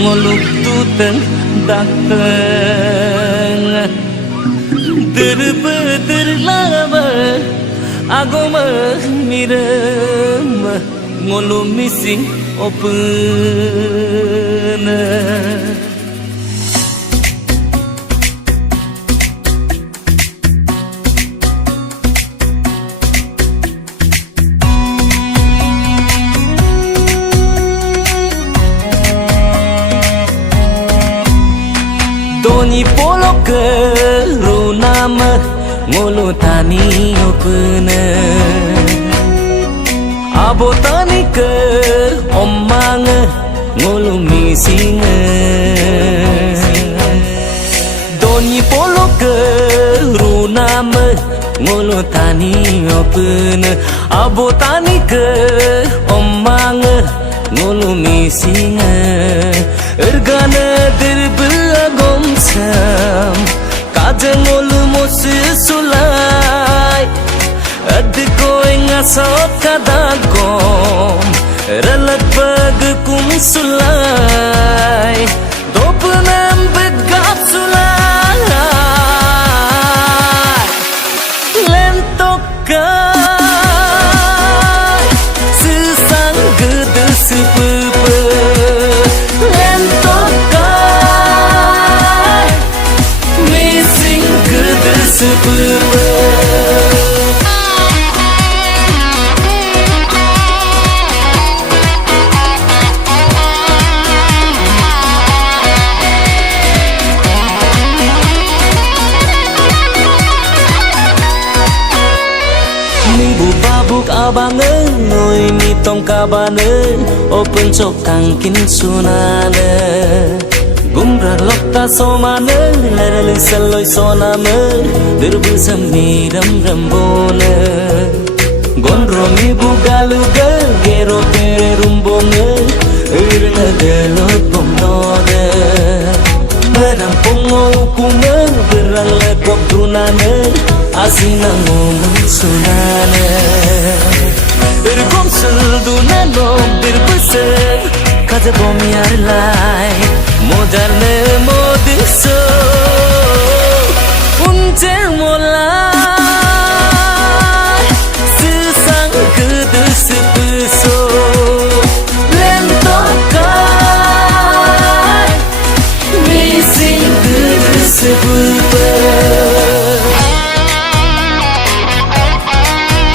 ngoluk tuteng dakteng derbeder lama agoma miram ngolu missing open Doni polok runam ngolu tani open abotani ke omang ngolu missing Doni polok runam ngolu tani open abotani ke omang ngolu missing ergana dirbe gomsam kajengol mosi sulai adkoi ngasot kadagom ralak pag kum sulai dopnam begap sulai lentokai sesang gede sepepe Minggu babuk abang ngoi ni tong kabane open chok kangkin sunane Gumrar lokta somane lerali saloi soname dirbu samiram rambone Gondro mi bugalu gero tere rumbone irna gelot pomnode Meram pongo kume berang lekop dunane asina ngomong sunane Irgom sildunano birbuse kaze bom yar lai moderne modiso